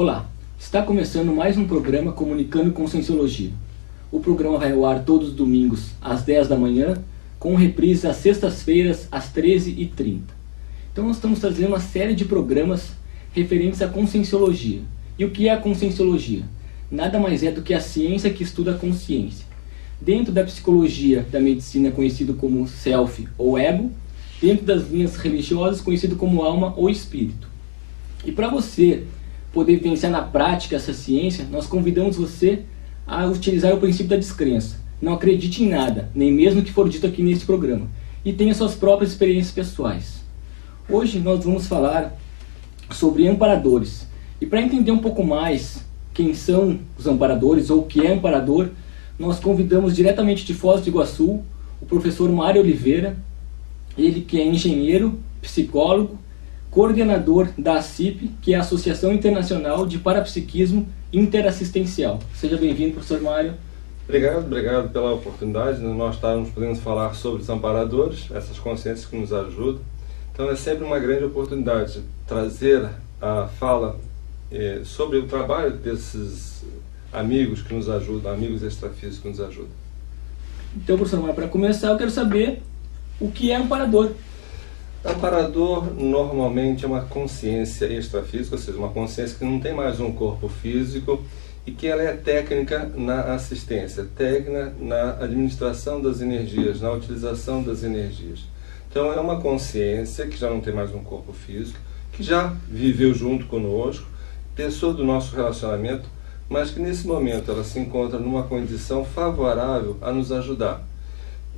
Olá, está começando mais um programa Comunicando Conscienciologia. O programa vai ao ar todos os domingos às 10 da manhã, com reprise às sextas-feiras às 13h30. Então nós estamos trazendo uma série de programas referentes à Conscienciologia. E o que é a Conscienciologia? Nada mais é do que a ciência que estuda a consciência. Dentro da psicologia da medicina, conhecido como self ou ego, dentro das linhas religiosas, conhecido como alma ou espírito. E para você poder vivenciar na prática essa ciência, nós convidamos você a utilizar o princípio da descrença. Não acredite em nada, nem mesmo o que for dito aqui nesse programa, e tenha suas próprias experiências pessoais. Hoje nós vamos falar sobre amparadores. E para entender um pouco mais quem são os amparadores ou o que é amparador, nós convidamos diretamente de Foz do Iguaçu o professor Mário Oliveira, ele que é engenheiro, psicólogo, coordenador da ACIP, que é a Associação Internacional de Parapsiquismo Interassistencial. Seja bem-vindo, professor Mário. Obrigado pela oportunidade de nós estarmos podendo falar sobre os amparadores, essas consciências que nos ajudam. Então é sempre uma grande oportunidade trazer a fala sobre o trabalho desses amigos que nos ajudam, amigos extrafísicos que nos ajudam. Então, professor Mário, para começar, eu quero saber o que é amparador. Amparador normalmente é uma consciência extrafísica, ou seja, uma consciência que não tem mais um corpo físico e que ela é técnica na assistência, técnica na administração das energias, na utilização das energias. Então é uma consciência que já não tem mais um corpo físico, que já viveu junto conosco, pessoa do nosso relacionamento, mas que nesse momento ela se encontra numa condição favorável a nos ajudar.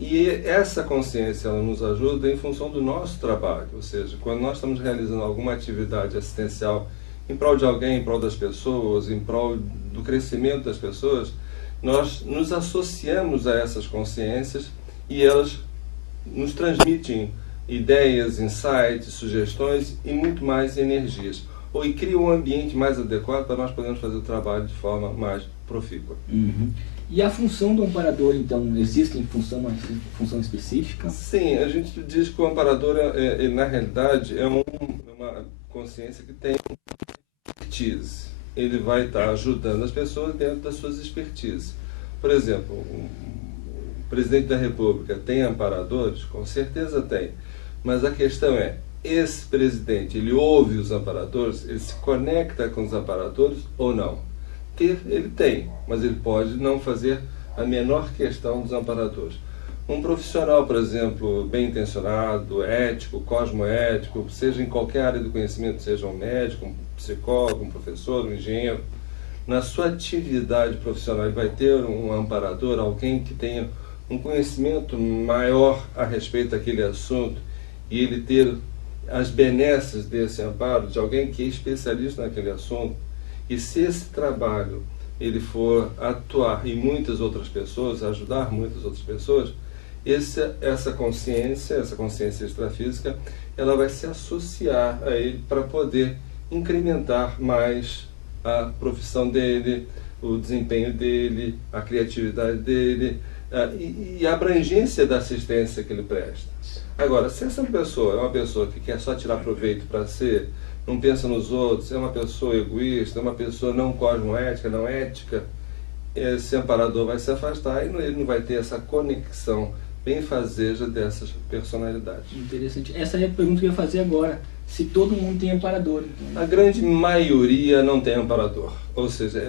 E essa consciência ela nos ajuda em função do nosso trabalho, ou seja, quando nós estamos realizando alguma atividade assistencial em prol de alguém, em prol das pessoas, em prol do crescimento das pessoas, nós nos associamos a essas consciências e elas nos transmitem ideias, insights, sugestões e muito mais energias. E criam um ambiente mais adequado para nós podermos fazer o trabalho de forma mais profícua. Uhum. E a função do amparador, então, existe uma função específica? Sim, a gente diz que o amparador, na realidade, é uma consciência que tem expertise. Ele vai estar ajudando as pessoas dentro das suas expertises. Por exemplo, o presidente da República tem amparadores? Com certeza tem. Mas a questão é, esse presidente, ele ouve os amparadores, ele se conecta com os amparadores ou não? Ele tem, mas ele pode não fazer a menor questão dos amparadores. Um profissional, por exemplo, bem intencionado, ético, cosmoético, seja em qualquer área do conhecimento, seja um médico, um psicólogo, um professor, um engenheiro, na sua atividade profissional ele vai ter um amparador, alguém que tenha um conhecimento maior a respeito daquele assunto e ele ter as benesses desse amparo de alguém que é especialista naquele assunto. E se esse trabalho ele for atuar em muitas outras pessoas, ajudar muitas outras pessoas, essa consciência extrafísica, ela vai se associar a ele para poder incrementar mais a profissão dele, o desempenho dele, a criatividade dele e a abrangência da assistência que ele presta. Agora, se essa pessoa é uma pessoa que quer só tirar proveito para ser, não pensa nos outros, é uma pessoa egoísta, é uma pessoa não cosmoética, não ética, esse amparador vai se afastar e ele não vai ter essa conexão benfazeja dessas personalidades. Interessante. Essa é a pergunta que eu ia fazer agora. Se todo mundo tem amparador. Então... A grande maioria não tem amparador. Ou seja,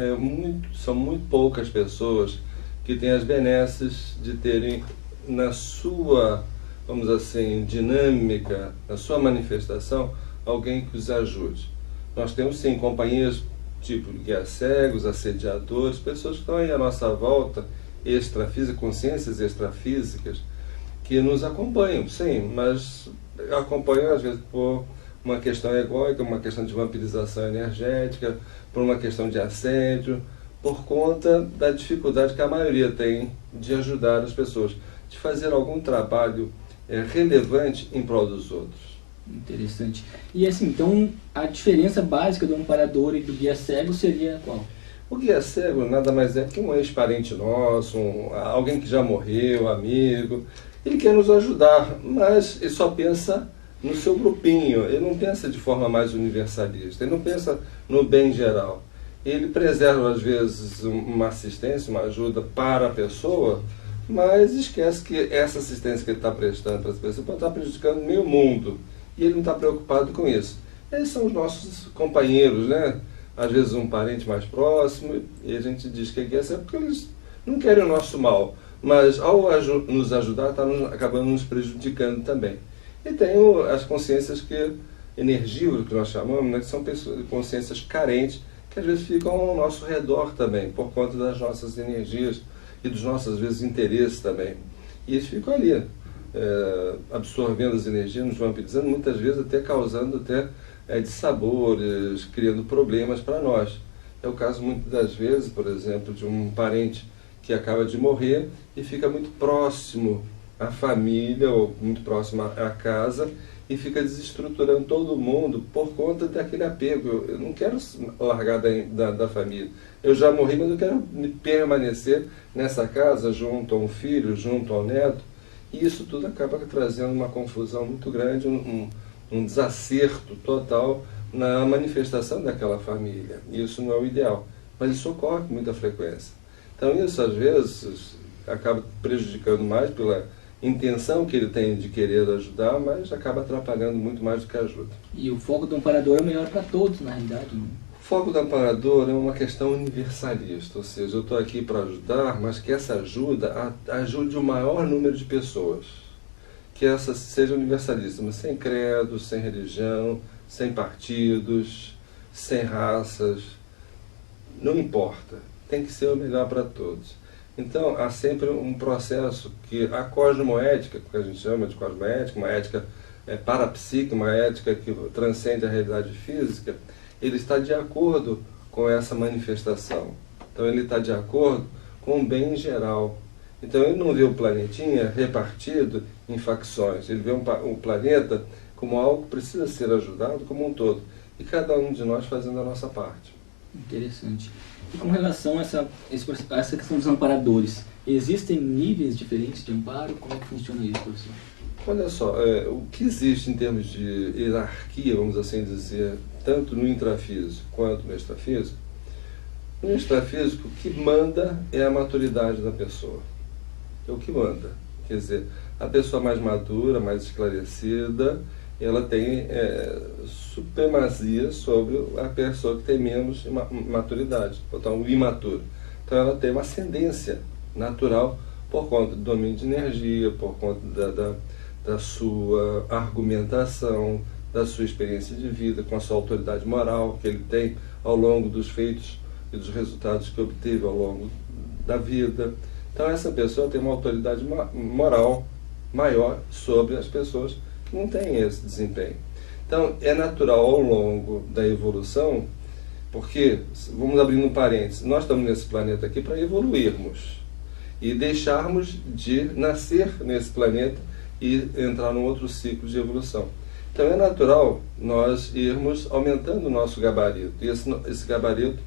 são muito poucas pessoas que têm as benesses de terem na sua, vamos assim, dinâmica, na sua manifestação, alguém que os ajude. Nós temos sim companhias tipo guias cegos, assediadores, pessoas que estão aí à nossa volta, extrafísicas, consciências extrafísicas, que nos acompanham, sim, mas acompanham às vezes por uma questão egóica, uma questão de vampirização energética, por uma questão de assédio, por conta da dificuldade que a maioria tem de ajudar as pessoas, de fazer algum trabalho relevante em prol dos outros. Interessante. E assim, então, a diferença básica do amparador e do guia cego seria qual? O guia cego nada mais é que um ex-parente nosso, alguém que já morreu, amigo. Ele quer nos ajudar, mas ele só pensa no seu grupinho, ele não pensa de forma mais universalista, ele não pensa no bem geral. Ele preserva, às vezes, uma assistência, uma ajuda para a pessoa, mas esquece que essa assistência que ele está prestando para as pessoas pode estar prejudicando meio mundo. E ele não está preocupado com isso. Eles são os nossos companheiros, né? Às vezes um parente mais próximo, e a gente diz que é porque eles não querem o nosso mal. Mas ao nos ajudar, está acabando nos prejudicando também. E tem as consciências energívoras, que nós chamamos, né? Que são consciências carentes, que às vezes ficam ao nosso redor também, por conta das nossas energias e dos nossos, às vezes, interesses também. E eles ficam ali, absorvendo as energias, nos vampirizando, muitas vezes até causando dissabores, criando problemas para nós. É o caso, muitas das vezes, por exemplo, de um parente que acaba de morrer e fica muito próximo à família, ou muito próximo à casa, e fica desestruturando todo mundo por conta daquele apego. Eu não quero largar da família. Eu já morri, mas eu quero permanecer nessa casa, junto a um filho, junto ao neto. E isso tudo acaba trazendo uma confusão muito grande, um desacerto total na manifestação daquela família. Isso não é o ideal, mas isso ocorre com muita frequência. Então isso, às vezes, acaba prejudicando mais pela intenção que ele tem de querer ajudar, mas acaba atrapalhando muito mais do que ajuda. E o foco do amparador é melhor para todos, na realidade, não? O foco do amparador é uma questão universalista, ou seja, eu estou aqui para ajudar, mas que essa ajuda ajude o maior número de pessoas. Que essa seja universalista, mas sem credo, sem religião, sem partidos, sem raças, não importa, tem que ser o melhor para todos. Então, há sempre um processo que a cosmoética, que a gente chama de cosmoética, uma ética parapsíquica, uma ética que transcende a realidade física, ele está de acordo com essa manifestação. Então, ele está de acordo com o bem em geral. Então, ele não vê o planetinha repartido em facções, ele vê o planeta como algo que precisa ser ajudado como um todo. E cada um de nós fazendo a nossa parte. Interessante. E com relação a essa questão dos amparadores, existem níveis diferentes de amparo? Como é que funciona isso, professor? Olha só, o que existe em termos de hierarquia, vamos assim dizer, tanto no intrafísico quanto no extrafísico, no extrafísico o que manda é a maturidade da pessoa. É o que manda. Quer dizer, a pessoa mais madura, mais esclarecida, ela tem supremacia sobre a pessoa que tem menos maturidade, então o imaturo. Então ela tem uma ascendência natural por conta do domínio de energia, por conta da sua argumentação, da sua experiência de vida, com a sua autoridade moral que ele tem ao longo dos feitos e dos resultados que obteve ao longo da vida. Então essa pessoa tem uma autoridade moral maior sobre as pessoas que não têm esse desempenho. Então é natural ao longo da evolução, porque, vamos abrindo um parênteses, nós estamos nesse planeta aqui para evoluirmos e deixarmos de nascer nesse planeta e entrar num outro ciclo de evolução. Então é natural nós irmos aumentando o nosso gabarito, e esse gabarito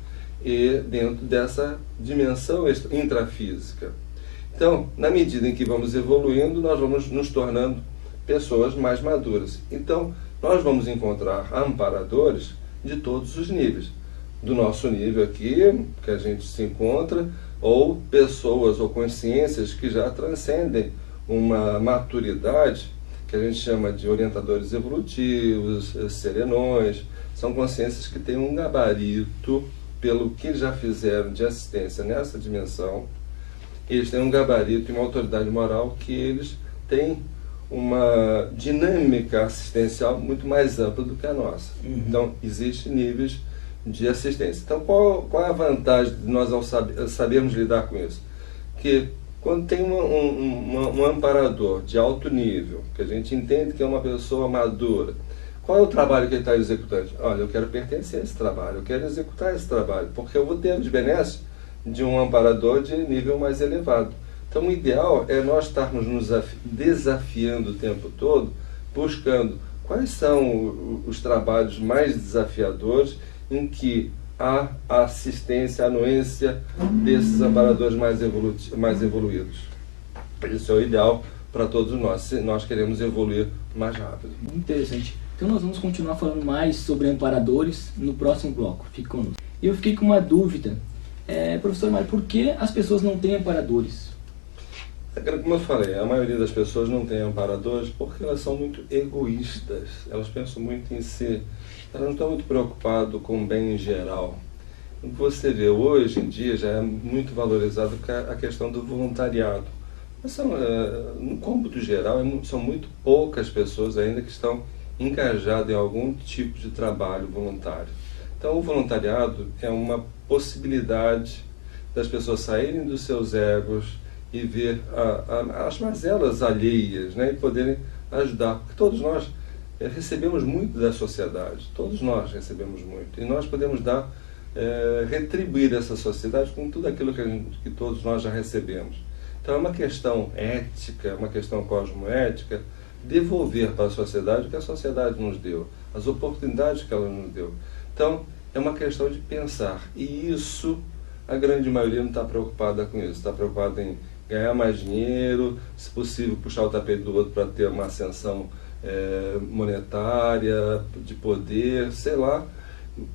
é dentro dessa dimensão intrafísica. Então, na medida em que vamos evoluindo, nós vamos nos tornando pessoas mais maduras. Então, nós vamos encontrar amparadores de todos os níveis. Do nosso nível aqui, que a gente se encontra, ou pessoas ou consciências que já transcendem uma maturidade, que a gente chama de orientadores evolutivos, serenões. São consciências que têm um gabarito pelo que já fizeram de assistência nessa dimensão. Eles têm um gabarito e uma autoridade moral que eles têm uma dinâmica assistencial muito mais ampla do que a nossa. Então, existem níveis de assistência. Então, qual é a vantagem de nós sabermos lidar com isso? Que quando tem um amparador de alto nível, que a gente entende que é uma pessoa madura, qual é o trabalho que ele está executando? Olha, eu quero pertencer a esse trabalho, eu quero executar esse trabalho, porque eu vou ter os benefícios de um amparador de nível mais elevado. Então, o ideal é nós estarmos nos desafiando o tempo todo, buscando quais são os trabalhos mais desafiadores em que há a assistência, a anuência desses amparadores mais evoluídos. Isso é o ideal para todos nós, se nós queremos evoluir mais rápido. Interessante. Então nós vamos continuar falando mais sobre amparadores no próximo bloco. Fique conosco. E eu fiquei com uma dúvida. Professor Mário, por que as pessoas não têm amparadores? Como eu falei, a maioria das pessoas não tem amparadores porque elas são muito egoístas. Elas pensam muito em si. Elas não estão muito preocupadas com o bem em geral. Você vê, hoje em dia já é muito valorizado a questão do voluntariado. Mas no cômputo geral, são muito poucas pessoas ainda que estão engajadas em algum tipo de trabalho voluntário. Então, o voluntariado é uma possibilidade das pessoas saírem dos seus egos e ver as mazelas alheias, né, e poderem ajudar. Porque todos nós recebemos muito da sociedade, todos nós recebemos muito. E nós podemos retribuir essa sociedade com tudo aquilo que todos nós já recebemos. Então é uma questão ética, uma questão cosmoética, devolver para a sociedade o que a sociedade nos deu, as oportunidades que ela nos deu. Então é uma questão de pensar. E isso, a grande maioria não está preocupada com isso. Está preocupada em ganhar mais dinheiro, se possível puxar o tapete do outro para ter uma ascensão monetária, de poder, sei lá.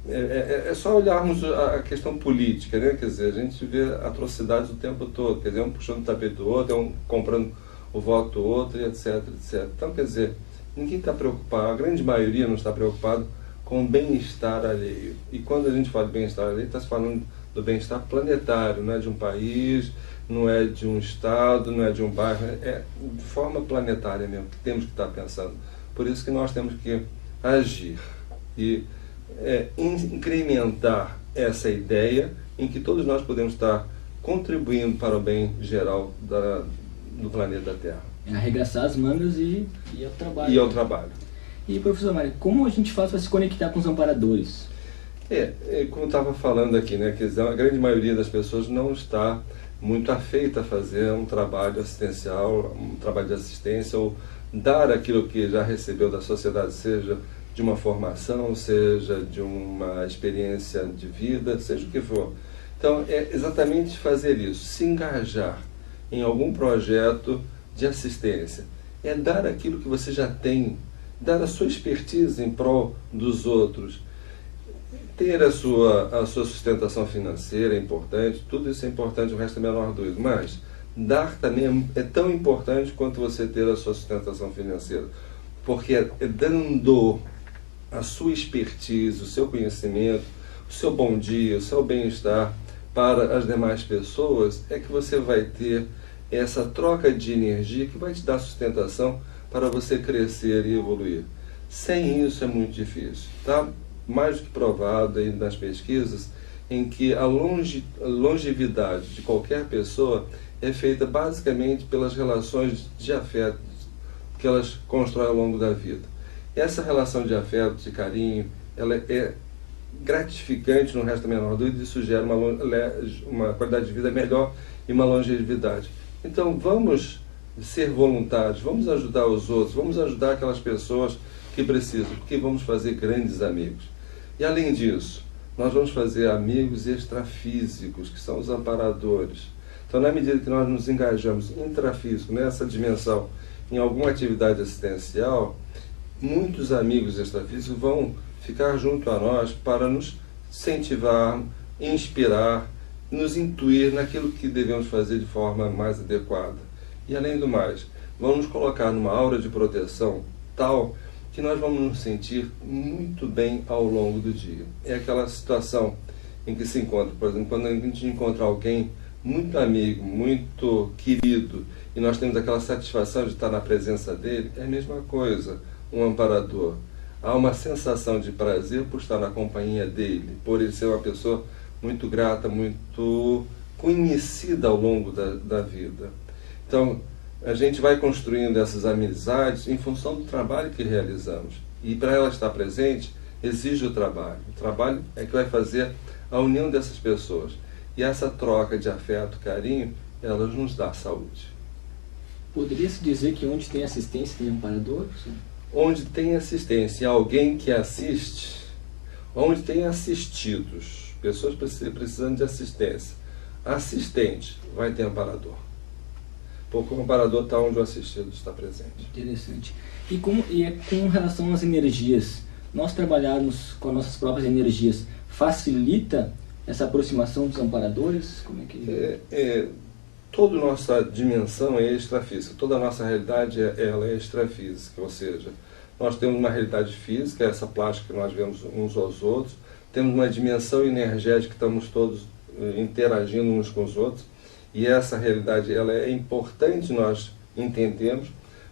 É só olharmos a questão política, né? Quer dizer, a gente vê atrocidades o tempo todo, quer dizer, um puxando o tapete do outro, um comprando o voto do outro, e etc, etc. Então, quer dizer, ninguém está preocupado, a grande maioria não está preocupado com o bem-estar alheio. E quando a gente fala de bem-estar alheio, está se falando do bem-estar planetário, não é de um país, não é de um estado, não é de um bairro, é de forma planetária mesmo, que temos que estar pensando. Por isso que nós temos que agir e incrementar essa ideia em que todos nós podemos estar contribuindo para o bem geral do planeta Terra. Arregaçar as mangas e ao trabalho. E ao trabalho. E, professor Mário, como a gente faz para se conectar com os amparadores? Como eu estava falando aqui, né, quer dizer, a grande maioria das pessoas não está muito afeita a fazer um trabalho assistencial, um trabalho de assistência, ou dar aquilo que já recebeu da sociedade, seja de uma formação, seja de uma experiência de vida, seja o que for. Então, é exatamente fazer isso, se engajar em algum projeto de assistência. É dar aquilo que você já tem, dar a sua expertise em prol dos outros. Ter a sua sustentação financeira é importante, tudo isso é importante, o resto é menor dúvida. Mas dar também é tão importante quanto você ter a sua sustentação financeira. Porque é dando a sua expertise, o seu conhecimento, o seu bom dia, o seu bem-estar para as demais pessoas, é que você vai ter essa troca de energia que vai te dar sustentação para você crescer e evoluir. Sem isso é muito difícil. Está mais do que provado aí nas pesquisas em que a longevidade de qualquer pessoa é feita basicamente pelas relações de afeto que elas constroem ao longo da vida. Essa relação de afeto, de carinho, ela é gratificante, não resta a menor dúvida, isso gera uma qualidade de vida melhor e uma longevidade. Então vamos ser voluntários, vamos ajudar os outros, vamos ajudar aquelas pessoas que precisam, porque vamos fazer grandes amigos. E além disso, nós vamos fazer amigos extrafísicos, que são os amparadores. Então, na medida que nós nos engajamos intrafísico, nessa dimensão, em alguma atividade assistencial, muitos amigos extrafísicos vão ficar junto a nós para nos incentivar, inspirar, nos intuir naquilo que devemos fazer de forma mais adequada. E, além do mais, vão nos colocar numa aura de proteção tal que nós vamos nos sentir muito bem ao longo do dia. É aquela situação em que se encontra, por exemplo, quando a gente encontra alguém muito amigo, muito querido, e nós temos aquela satisfação de estar na presença dele, é a mesma coisa, um amparador. Há uma sensação de prazer por estar na companhia dele, por ele ser uma pessoa muito grata, muito conhecida ao longo da vida. Então, a gente vai construindo essas amizades em função do trabalho que realizamos. E para ela estar presente, exige o trabalho. O trabalho é que vai fazer a união dessas pessoas. E essa troca de afeto, carinho, ela nos dá saúde. Poderia-se dizer que onde tem assistência tem amparador? Onde tem assistência, alguém que assiste, onde tem assistidos, pessoas precisando de assistência, assistente vai ter amparador. porque o amparador está onde o assistido está presente. Interessante. E com relação às energias, nós trabalharmos com nossas próprias energias facilita essa aproximação dos amparadores? Como é que... Toda a nossa dimensão é extrafísica, toda a nossa realidade ela é extrafísica, ou seja, nós temos uma realidade física, essa plástica que nós vemos uns aos outros, temos uma dimensão energética que estamos todos interagindo uns com os outros, e essa realidade ela é importante nós entendermos,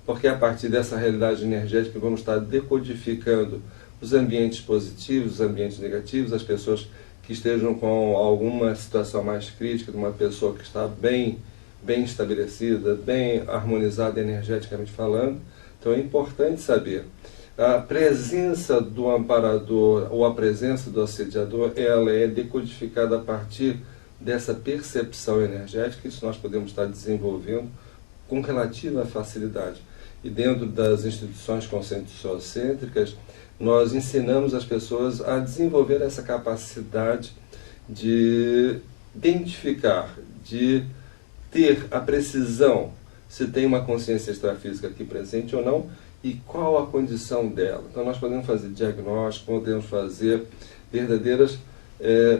porque a partir dessa realidade energética vamos estar decodificando os ambientes positivos, os ambientes negativos, as pessoas que estejam com alguma situação mais crítica, de uma pessoa que está bem estabelecida, bem harmonizada energeticamente falando. Então é importante saber. A presença do amparador ou a presença do assediador, ela é decodificada a partir dessa percepção energética, isso nós podemos estar desenvolvendo com relativa facilidade. E dentro das instituições conscienciocêntricas, nós ensinamos as pessoas a desenvolver essa capacidade de identificar, de ter a precisão se tem uma consciência extrafísica aqui presente ou não e qual a condição dela. Então nós podemos fazer diagnóstico, podemos fazer verdadeiras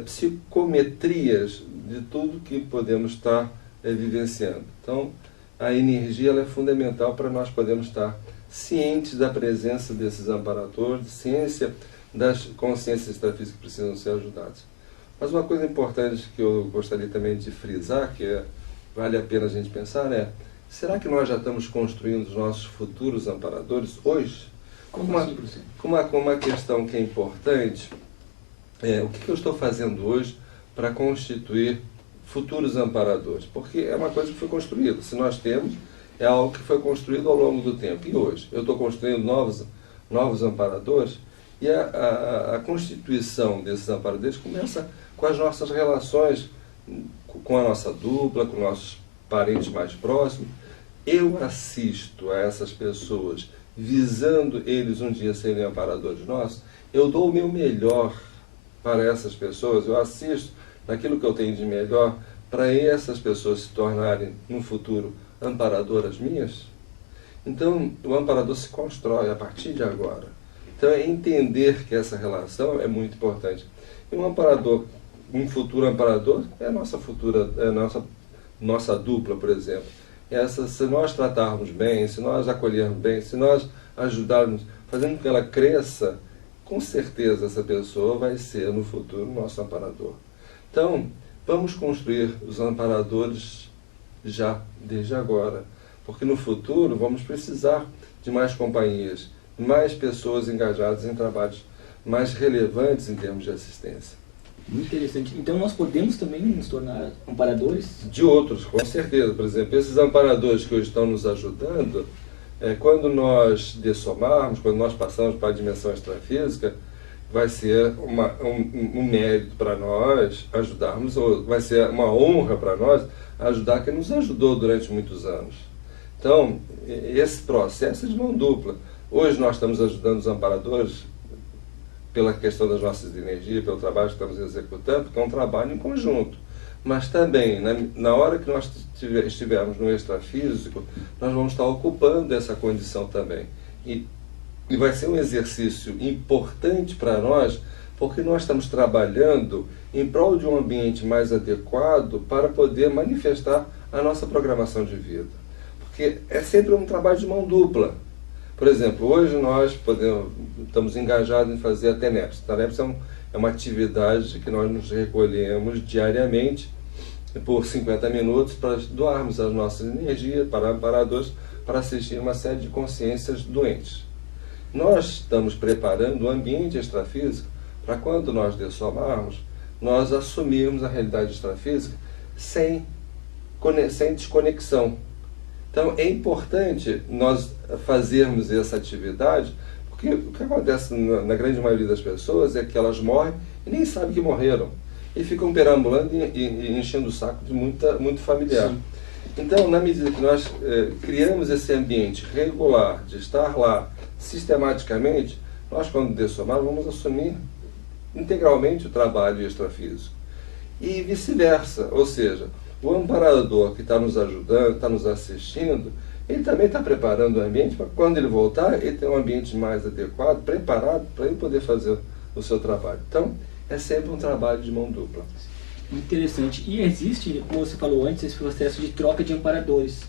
psicometrias de tudo que podemos estar vivenciando. Então a energia ela é fundamental para nós podermos estar cientes da presença desses amparadores, ciência das consciências extrafísicas que precisam ser ajudadas. Mas uma coisa importante que eu gostaria também de frisar, que vale a pena a gente pensar, será que nós já estamos construindo os nossos futuros amparadores hoje? Uma questão que é importante, o que eu estou fazendo hoje para constituir futuros amparadores? Porque é uma coisa que foi construída. Se nós temos, é algo que foi construído ao longo do tempo. E hoje? Eu estou construindo novos amparadores e a constituição desses amparadores começa com as nossas relações com a nossa dupla, com nossos parentes mais próximos. Eu assisto a essas pessoas visando eles um dia serem amparadores nossos. Eu dou o meu melhor para essas pessoas. Eu assisto naquilo que eu tenho de melhor para essas pessoas se tornarem, no futuro, amparadoras minhas. Então, o amparador se constrói a partir de agora. Então, é entender que essa relação é muito importante. E um amparador, um futuro amparador, é a nossa futura, é a nossa dupla, por exemplo. Se nós tratarmos bem, se nós acolhermos bem, se nós ajudarmos, fazendo com que ela cresça, com certeza essa pessoa vai ser, no futuro, nosso amparador. Então, vamos construir os amparadores já, desde agora, porque no futuro vamos precisar de mais companhias, mais pessoas engajadas em trabalhos mais relevantes em termos de assistência. Muito interessante. Então nós podemos também nos tornar amparadores? De outros, com certeza. Por exemplo, esses amparadores que hoje estão nos ajudando, quando nós dessomarmos, quando nós passamos para a dimensão extrafísica, vai ser um mérito para nós ajudarmos, ou vai ser uma honra para nós ajudar quem nos ajudou durante muitos anos. Então, esse processo é de mão dupla. Hoje nós estamos ajudando os amparadores pela questão das nossas energias, pelo trabalho que estamos executando, porque é um trabalho em conjunto. Mas também, na hora que nós estivermos no extrafísico, nós vamos estar ocupando essa condição também. E vai ser um exercício importante para nós, porque nós estamos trabalhando em prol de um ambiente mais adequado para poder manifestar a nossa programação de vida. Porque é sempre um trabalho de mão dupla. Por exemplo, hoje nós estamos engajados em fazer a TENEPS. A TENEPS é uma atividade que nós nos recolhemos diariamente por 50 minutos para doarmos as nossas energias para amparadores para assistir uma série de consciências doentes. Nós estamos preparando o ambiente extrafísico para quando nós dessomarmos, nós assumirmos a realidade extrafísica sem desconexão. Então é importante nós fazermos essa atividade, porque o que acontece na grande maioria das pessoas é que elas morrem e nem sabem que morreram. E ficam perambulando e enchendo o saco de muito familiar. Sim. Então, na medida que nós criamos esse ambiente regular, de estar lá sistematicamente, nós, quando dessomar, vamos assumir integralmente o trabalho extrafísico. E vice-versa, ou seja, O amparador que está nos ajudando, está nos assistindo, ele também está preparando o ambiente para quando ele voltar, ele ter um ambiente mais adequado, preparado para ele poder fazer o seu trabalho. Então, é sempre um trabalho de mão dupla. Muito interessante. E existe, como você falou antes, esse processo de troca de amparadores.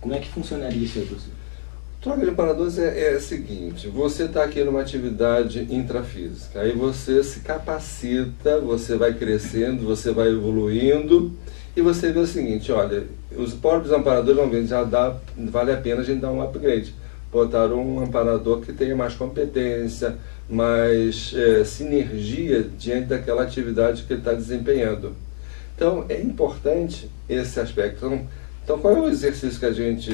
Como é que funcionaria isso aí, professor? Troca de amparadores é o seguinte: você está aqui numa atividade intrafísica, aí você se capacita, você vai crescendo, você vai evoluindo, e você vê o seguinte: olha, os próprios amparadores vão ver, vale a pena a gente dar um upgrade, botar um amparador que tenha mais competência, mais sinergia diante daquela atividade que ele está desempenhando. Então, é importante esse aspecto. Então, qual é o exercício que a gente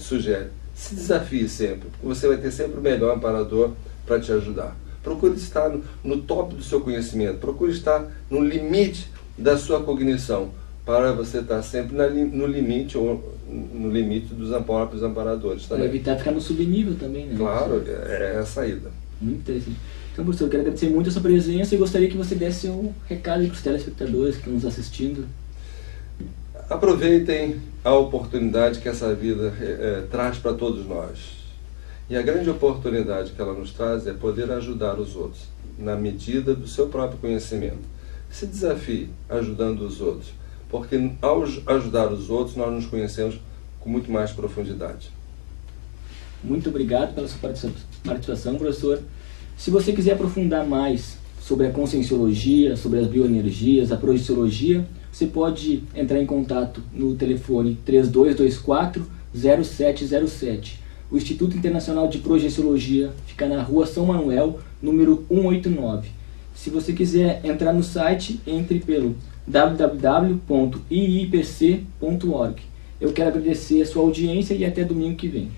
sugere? Se desafie sempre, porque você vai ter sempre o melhor amparador para te ajudar. Procure estar no top do seu conhecimento, procure estar no limite da sua cognição, para você estar sempre no limite dos próprios amparadores. Para evitar ficar no subnível também, né? Claro, é a saída. Muito interessante. Então, professor, eu quero agradecer muito a sua presença e gostaria que você desse um recado para os telespectadores que estão nos assistindo. Aproveitem a oportunidade que essa vida traz para todos nós. E a grande oportunidade que ela nos traz é poder ajudar os outros, na medida do seu próprio conhecimento. Se desafie ajudando os outros, porque ao ajudar os outros, nós nos conhecemos com muito mais profundidade. Muito obrigado pela sua participação, professor. Se você quiser aprofundar mais sobre a conscienciologia, sobre as bioenergias, a projeciologia, você pode entrar em contato no telefone 3224-0707. O Instituto Internacional de Projeciologia fica na Rua São Manuel, número 189. Se você quiser entrar no site, entre pelo www.iipc.org. Eu quero agradecer a sua audiência e até domingo que vem.